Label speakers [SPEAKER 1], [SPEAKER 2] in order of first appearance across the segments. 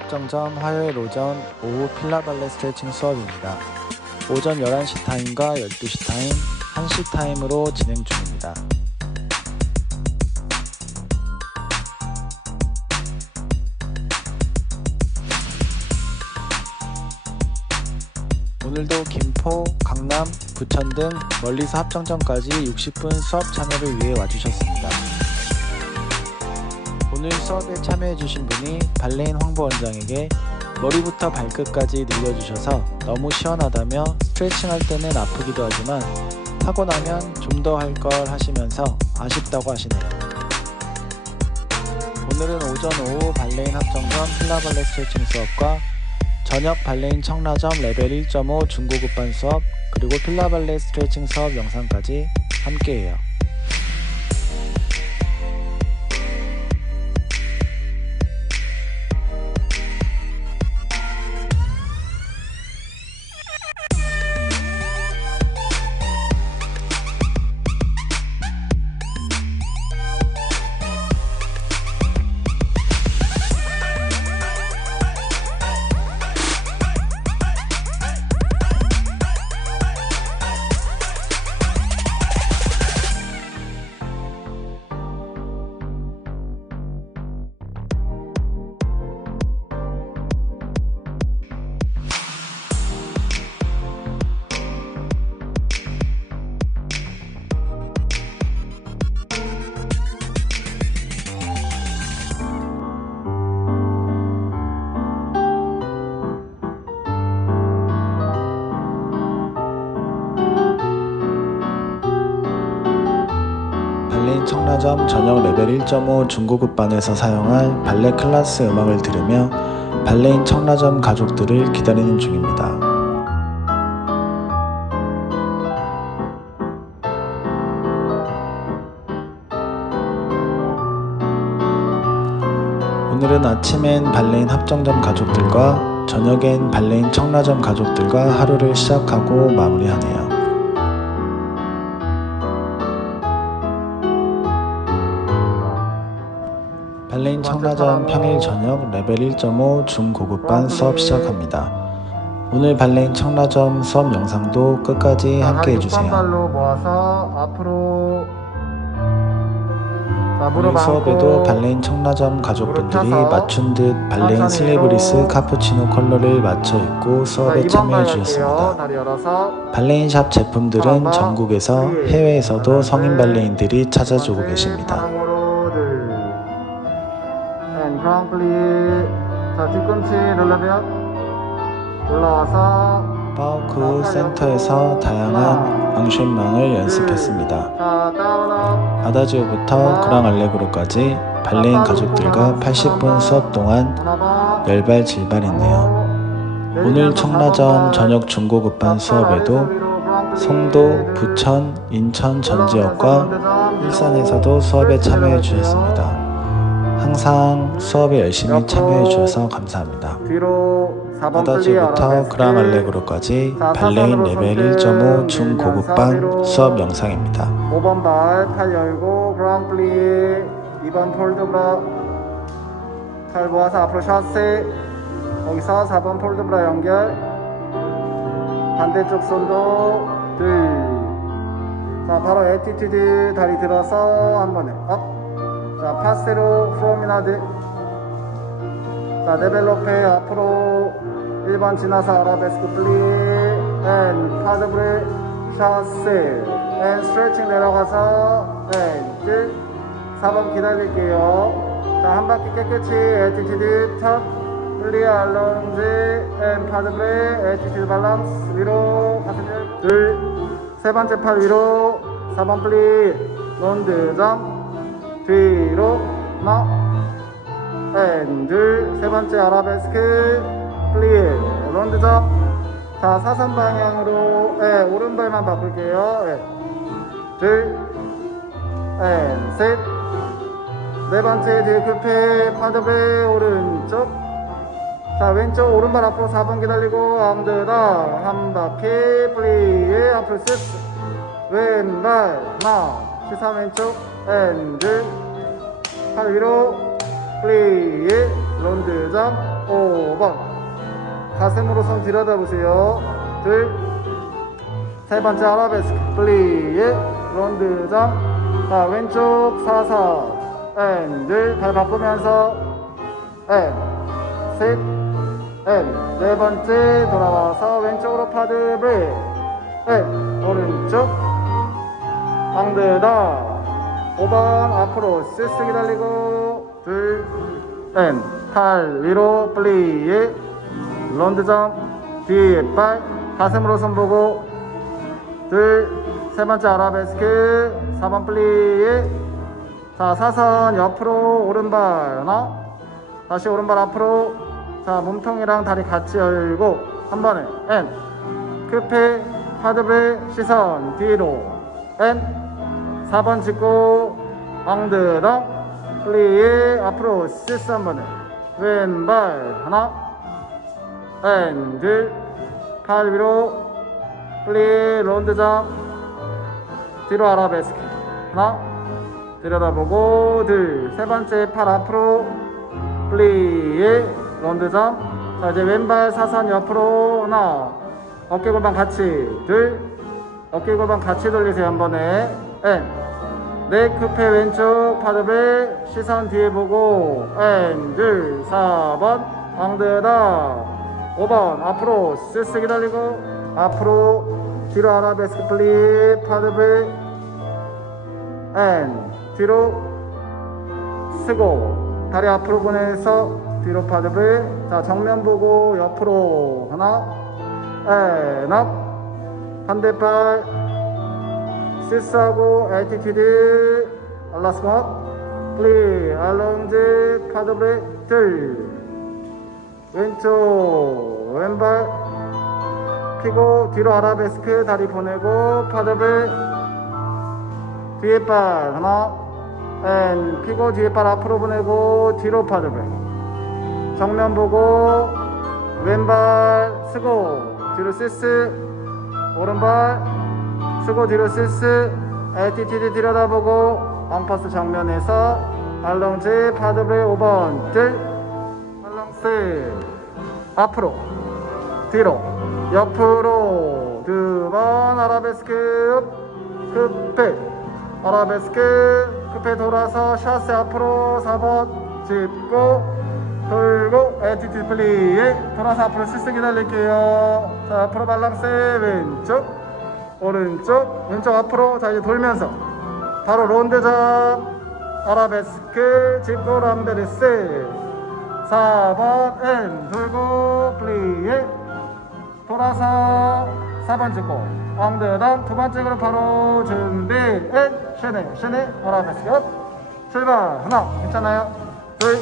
[SPEAKER 1] 합정점 화요일 오전 오후 필라발레 스트레칭 수업입니다. 오전 11시 타임과 12시 타임, 1시 타임으로 진행 중입니다. 오늘도 김포, 강남, 부천 등 멀리서 합정점까지 60분 수업 참여를 위해 와주셨습니다. 오늘 수업에 참여해주신 분이 발레인 황보 원장에게 머리부터 발끝까지 늘려주셔서 너무 시원하다며 스트레칭 할 때는 아프기도 하지만 하고 나면 좀 더 할 걸 하시면서 아쉽다고 하시네요. 오늘은 오전 오후 발레인 합정점 필라발레 스트레칭 수업과 저녁 발레인 청라점 레벨 1.5 중고급반 수업 그리고 필라발레 스트레칭 수업 영상까지 함께해요. 저녁 레벨 1.5 중고급 반에서 사용할 발레 클래스 음악을 들으며 발레인 청라점 가족들을 기다리는 중입니다. 오늘은 아침엔 발레인 합정점 가족들과 저녁엔 발레인 청라점 가족들과 하루를 시작하고 마무리하네요. 발레인 청라점 평일 저녁 레벨 1.5 중고급반 수업 시작합니다. 오늘 발레인 청라점 수업 영상도 끝까지 함께 해주세요.
[SPEAKER 2] 발로 모아서 앞으로 자,
[SPEAKER 1] 오늘 수업에도 발레인 청라점 가족분들이 맞춘 듯 발레인 슬리브리스. 카푸치노 컬러를 맞춰 입고
[SPEAKER 2] 자,
[SPEAKER 1] 수업에
[SPEAKER 2] 2번 발
[SPEAKER 1] 참여해. 주셨습니다. 발레인 샵 제품들은 전국에서
[SPEAKER 2] 둘,
[SPEAKER 1] 해외에서도 성인
[SPEAKER 2] 둘,
[SPEAKER 1] 발레인들이 찾아주고 계십니다. 파우크 센터에서 다양한 앙쉔망을 연습했습니다. 아다지오부터 그랑 알레그로까지 발레인 가족들과 80분 수업 동안
[SPEAKER 2] 하나
[SPEAKER 1] 열발 질발했네요. 오늘 청라점 저녁 중고급반 수업에도 송도, 부천, 인천 전 지역과 일산에서도 수업에 참여해 주셨습니다. 항상 수업에 열심히 참여해 주셔서 감사합니다.
[SPEAKER 2] 뒤로 4번
[SPEAKER 1] 아다지오부터 그랑 알레그로까지 발레인 레벨 1.5 중고급반 수업 영상입니다.
[SPEAKER 2] 5번 발, 팔 열고, 그랑 플리. 2번 폴드 브라. 팔 모아서 앞으로 샷세. 거기서 4번 폴드 브라 연결. 반대쪽 손도 둘. 자, 바로 에티튜드 다리 들어서 한 번에 업. 자, 파세로 프로미나드. 자, 데벨로페 앞으로 1번 지나서 아라베스크 플리. 앤 파드브레 샷세. 앤 스트레칭 내려가서 앤 쭉. 4번 기다릴게요. 자, 한 바퀴 깨끗이 에티튜드 탑. 플리 알론지 앤 파드브레 에티튜드 밸런스 위로 가슴 둘. 세 번째 팔 위로 4번 플리 론드 점 뒤로 마 앤둘 세 번째 아라베스크 플리 론드 점자 사선 방향으로 예, 오른발만 바꿀게요. 예. 둘앤셋네 번째 딜크페 파드베 오른쪽. 자 왼쪽 오른발 앞으로 4번 기다리고 앙드다. 한 바퀴 플리에 앞으로 쓱. 왼발 나 시선 왼쪽 앤드 팔 위로 플리에 론드 점 5번 가슴으로 손 들여다보세요. 둘. 세 번째 아라베스크 플리에 런드장 자 왼쪽 사사 앤둘발 바꾸면서. 앤셋앤네 번째 돌아와서 왼쪽으로 파드 브레이크 앤. 오른쪽. 방드다. 5번 앞으로 쓸쓸 기다리고. 둘앤팔 위로 플리에 런드점 뒤에 빨 가슴으로 손 보고. 둘 세 번째 아라베스크. 4번 플리에. 자 사선 옆으로 오른발 하나. 다시 오른발 앞으로. 자 몸통이랑 다리 같이 열고 한 번에 앤 급해 파드브레 시선 뒤로 앤 4번 짚고 엉드덩 플리에 앞으로 시스 한 번에. 왼발 하나 앤둘팔 위로 플리 론드장 뒤로 아라베스크 하나 들여다보고 둘 세 번째 팔 앞으로 플리에 런드점 자 이제 왼발 사선 옆으로 하나 어깨 골반 같이 둘 어깨 골반 같이 돌리세요 한 번에. 앤네 급해 왼쪽 파드벨 시선 뒤에 보고 앤둘 4번 엉드다 5번 앞으로 쓸쓸 기다리고 앞으로 뒤로 아라베스크 플리 파드벨 앤 뒤로 쓰고 다리 앞으로 보내서 뒤로 파드블. 자 정면 보고 옆으로 하나 앤업 반대팔. 시스하고 에티튜드 알라스컷 플리 알롱즈 파드블 둘 왼쪽 왼발 피고 뒤로 아라베스크 다리 보내고 파드블. 뒤에 발 하나 앤 피고 뒤에 발 앞으로 보내고 뒤로 파드블. 정면 보고 왼발 쓰고 뒤로 시스 오른발 쓰고 뒤로 시스 에티티드 들여다보고 엉퍼스 정면에서 알롱즈 파드블 5번. 들 알롱스 앞으로. 뒤로. 옆으로. 두 번. 아라베스크. 급해 아라베스크. 급해 돌아서 샤스 앞으로 4번. 짚고 돌고 에티튜드 플리에 돌아서 앞으로 실수 기다릴게요. 자 앞으로 발랑스 왼쪽. 오른쪽. 왼쪽 앞으로. 자 이제 돌면서. 바로 론드 잡 아라베스크. 짚고 람베르스 4번 엔 돌고 플리에 돌아서 4번 찍고 엉드던 두 번째 그룹 바로 준비 엔 쉐네 쉐네 아라베스크 업 출발 하나? 괜찮아요? 둘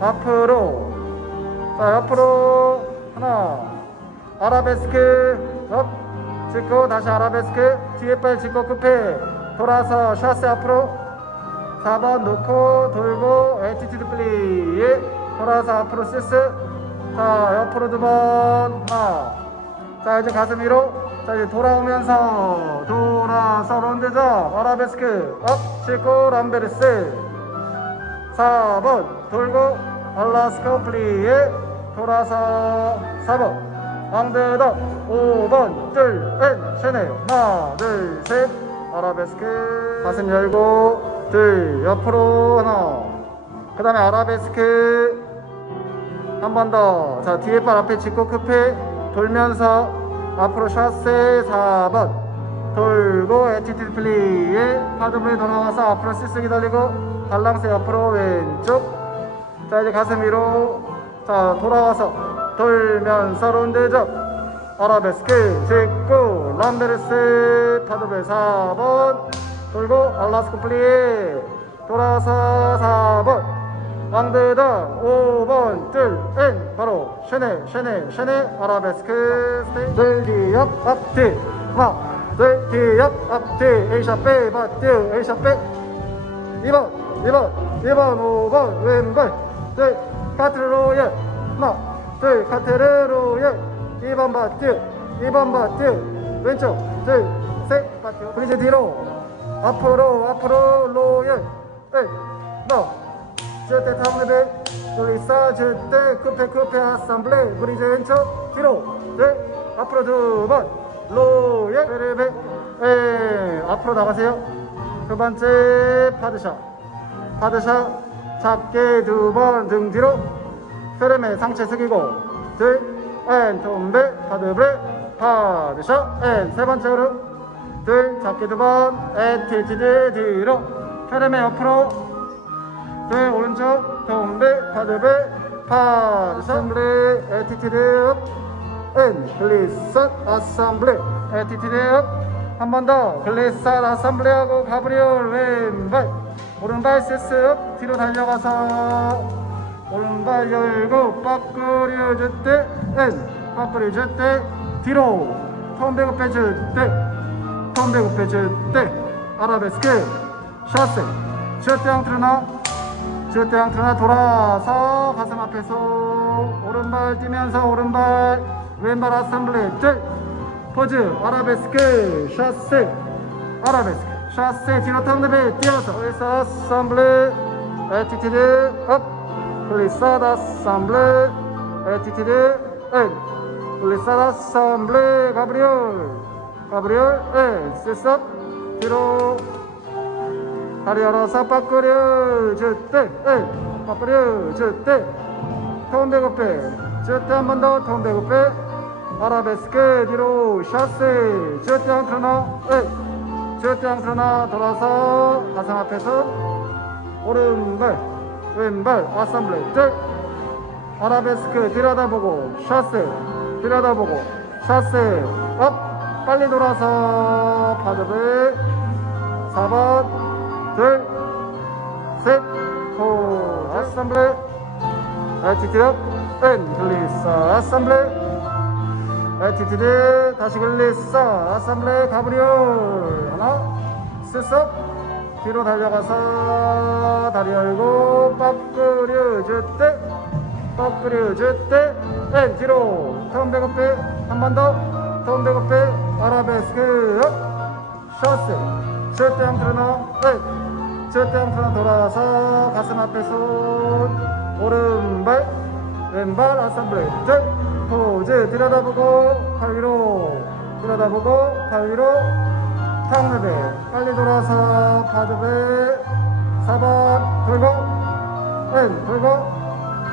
[SPEAKER 2] 앞으로. 자 옆으로. 하나. 아라베스크 업 찍고 다시 아라베스크. 뒤에 발 찍고 급해 돌아서 샤스 앞으로. 4번 놓고 돌고 에티튜드 플리에 돌아서 앞으로 시스 자 옆으로 두 번. 하나 자 이제 가슴 위로. 자 이제 돌아오면서 돌아서 런드죠. 아라베스크. 업 찍고 람베르스. 4번. 돌고 알라스카 플리에 돌아서 4번. 왕드덕 5번. 둘앤 쉐네 하나 둘 셋. 아라베스크. 가슴 열고 둘 옆으로 하나 그 다음에 아라베스크. 한 번 더. 자, 뒤에 발 앞에 짚고 급해 돌면서 앞으로 샷세 4번. 돌고 에티튜드 플리에 파드블에 돌아와서 앞으로 시스 기다리고 발랑스 옆으로 왼쪽. 자 이제 가슴 위로. 자 돌아와서 돌면서 론드접 아라베스크 짚고 람베르스 파드블 4번. 돌고 알라스코 플리에 돌아와서 4번 왕드다 5번 뜰엔 바로 쉐네 쉐네 쉐네. 아라베스크 스테이. 들기 옆 앞뒤 하나 들기 옆 앞뒤 에이샤 빼 바뛰어 에이샤 빼. 2번 2번 2번 5번 왼발. 둘 카트로예 하나 둘 카트로예 2번 바뛰어 2번 바뛰어 왼쪽 둘셋 바뛰어 이제 뒤로. 앞으로 앞으로 로예 에이 너 절대 타운에 둘이 쌓아줄 때 급해 급해 아삼블레 브리즈 왼쪽 뒤로. 네 앞으로 두 번. 로예 베레베 에 앞으로 나가세요. 두 번째 파드샷 파드샷 작게 두 번 등 뒤로. 페레메 상체 숙이고 둘앤 톰베 파드브레 파드샷 앤세 번째 흐름. 둘 작게 두번 앤 티지드 뒤로. 페레메 옆으로 둘 오른쪽 톰베 파드베 파드샷 블레 에티티드 앤 글리삿 아sam블레 에티티드 한번 더 글리삿 아sam블레하고 가브리올 왼발. 오른발 세스 뒤로 달려가서. 오른발 열고 빠꾸려 줬대 앤 빠꾸려 줬대 뒤로. 톰베고 빼줬대 톰베고 빼줬대 아라베스크 샤세 줬대 앙트르나 줬대 앙트르나 돌아서 가슴 앞에서 오른발 뛰면서 오른발 왼발 아sam블레 뜰 포즈 아라베스크 샤세 아라베스크 샤세 뒤로 탐드베 뛰어서 플리사 아sam블레 에티티드 업 플리사 아sam블레 에티티드 엔 플리사 아sam블레 가브리올 가브리올 엔 세스 업 뒤로 다리 열어서 빠꾸려 엔 빠꾸려 주대 톤베고페 주대 한번 더 톤베고페 아라베스크 뒤로 샤세 주대 앙크로나 엔 주대 앙크로나 돌아서 가슴 앞에서 오른발 왼발 아sam블레 뜰 아라베스크 들여다보고 샤세 들여다보고 샤세 업. 빨리 돌아서 파드베 4번 둘 셋, 호, 아sam블레. 에티티드 앤 글리사 아sam블레. 에티티드 다시 글리사 아sam블레 가브리올 하나 스섭 뒤로 달려가서 다리 열고 빠꾸려 주대 빠꾸려 주대 앤 뒤로. 턴 백업 배 한 번 더. 턴 백업 배 아라베스크. 업 셔스 절대 앙트르나 앤 앙트르나 돌아서 가슴 앞에 손. 오른발 왼발 아sam블레 절 포즈 들여다보고 팔 위로 들여다보고 팔 위로. 탕르베 빨리 돌아서 파드베 4번 돌고 엔 돌고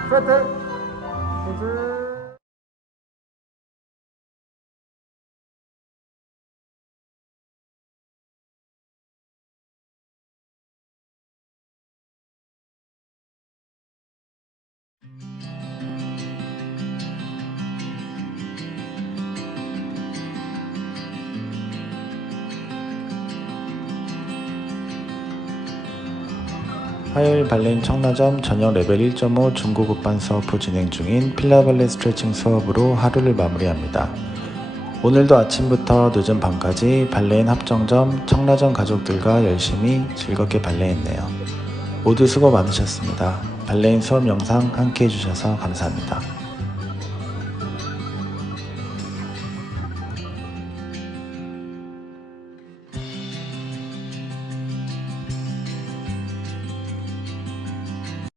[SPEAKER 2] 세트 포즈
[SPEAKER 1] 화요일 발레인 청라점 저녁 레벨 1.5 중고급반 수업 후 진행 중인 필라발레 스트레칭 수업으로 하루를 마무리합니다. 오늘도 아침부터 늦은 밤까지 발레인 합정점 청라점 가족들과 열심히 즐겁게 발레했네요. 모두 수고 많으셨습니다. 발레인 수업 영상 함께 해주셔서 감사합니다.